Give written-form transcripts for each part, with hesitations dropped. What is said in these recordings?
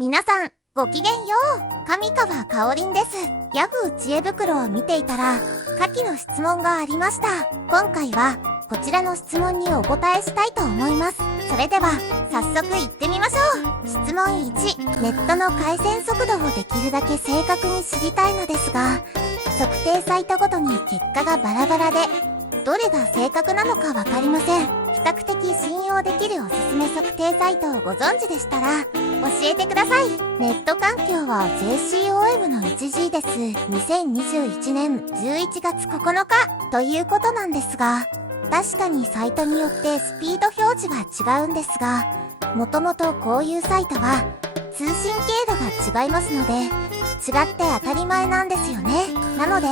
皆さん、ごきげんよう。上川かおりんです。ヤフー知恵袋を見ていたら、下記の質問がありました。今回は、こちらの質問にお答えしたいと思います。それでは、早速行ってみましょう。質問1、ネットの回線速度をできるだけ正確に知りたいのですが、測定サイトごとに結果がバラバラで、どれが正確なのかわかりません。比較的信用できるおすすめ測定サイトをご存知でしたら、教えてください。ネット環境は JCOM の 1G です。2021年11月9日ということなんですが、確かにサイトによってスピード表示は違うんですが、もともとこういうサイトは通信経路が違いますので、違って当たり前なんですよね。なので、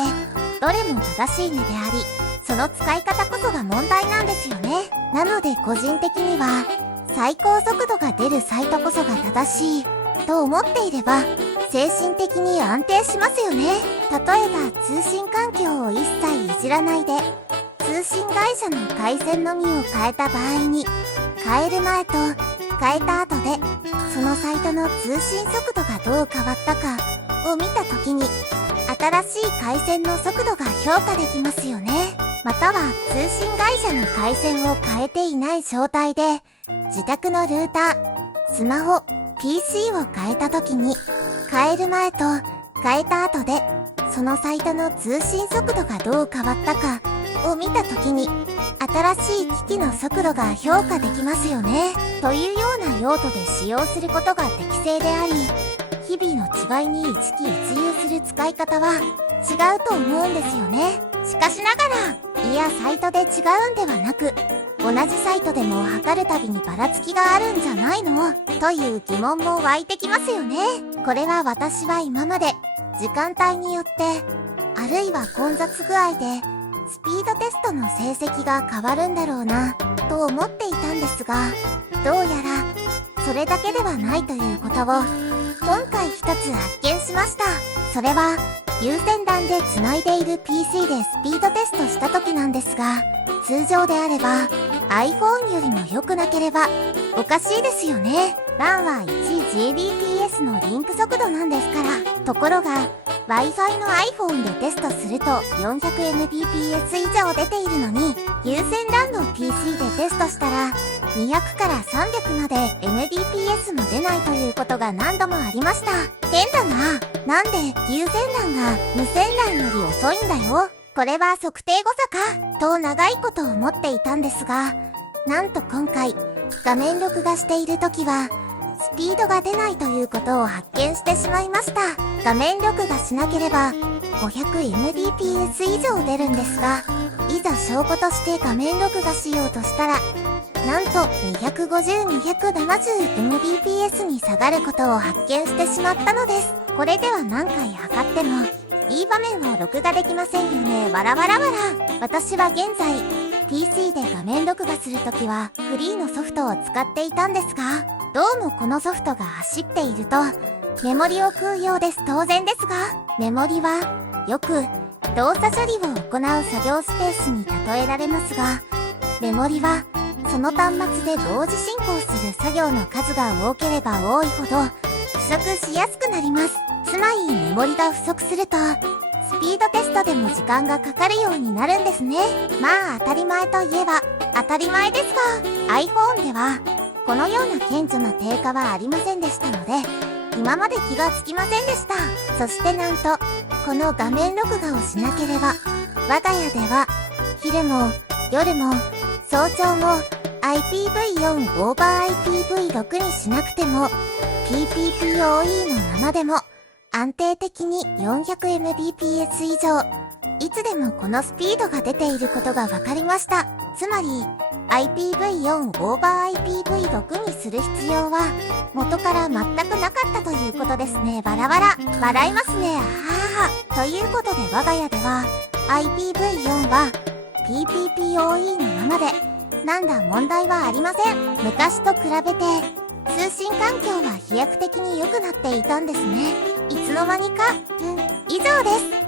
どれも正しいねであり、その使い方こそが問題なんですよね。なので個人的には、最高速度が出るサイトこそが正しいと思っていれば、精神的に安定しますよね。例えば通信環境を一切いじらないで、通信会社の回線のみを変えた場合に、変える前と変えた後で、そのサイトの通信速度がどう変わったかを見た時に、新しい回線の速度が評価できますよね。または通信会社の回線を変えていない状態で、自宅のルーター、スマホ、PC を変えた時に、変える前と変えた後で、そのサイトの通信速度がどう変わったかを見た時に、新しい機器の速度が評価できますよね。というような用途で使用することが適正であり、日々の違いに一喜一憂する使い方は違うと思うんですよね。しかしながら、いやサイトで違うんではなく、同じサイトでも測るたびにばらつきがあるんじゃないのという疑問も湧いてきますよね。これは私は今まで時間帯によって、あるいは混雑具合でスピードテストの成績が変わるんだろうなと思っていたんですが、どうやらそれだけではないということを今回一つ発見しました。それは有線 LAN でつないでいる PC でスピードテストした時なんですが、通常であれば iPhone よりも良くなければおかしいですよね。LAN は 1Gbps のリンク速度なんですから。ところが Wi-Fi の iPhone でテストすると 400Mbps 以上出ているのに、有線 LAN の PC でテストしたら200から300まで Mbps も出ないということが何度もありました。変だな。なんで有線 LAN が無線 LAN より遅いんだよ。これは測定誤差かと長いこと思っていたんですが、なんと今回画面録画している時はスピードが出ないということを発見してしまいました。画面録画しなければ 500Mbps 以上出るんですが、いざ証拠として画面録画しようとしたら、なんと 250-270Mbps に下がることを発見してしまったのです。これでは何回測ってもいい場面を録画できませんよね。わらわらわら。私は現在 PC で画面録画するときはフリーのソフトを使っていたんですが、どうもこのソフトが走っているとメモリを食うようです。当然ですが、メモリはよく動作処理を行う作業スペースに例えられますが、メモリはその端末で同時進行する作業の数が多ければ多いほど不足しやすくなります。つまりメモリが不足するとスピードテストでも時間がかかるようになるんですね。まあ当たり前といえば当たり前ですが、 iPhone ではこのような顕著な低下はありませんでしたので、今まで気がつきませんでした。そしてなんとこの画面録画をしなければ、我が家では昼も夜も早朝も IPv4 オーバー IPv6 にしなくても PPPoE のままでも安定的に 400Mbps 以上、いつでもこのスピードが出ていることが分かりました。つまり IPv4 オーバー IPv6 にする必要は元から全くなかったということですね。バラバラ。笑いますね。ということで我が家では IPv4 は PPPoE のままでなんだ問題はありません。昔と比べて通信環境は飛躍的に良くなっていたんですね。いつの間にか。以上です。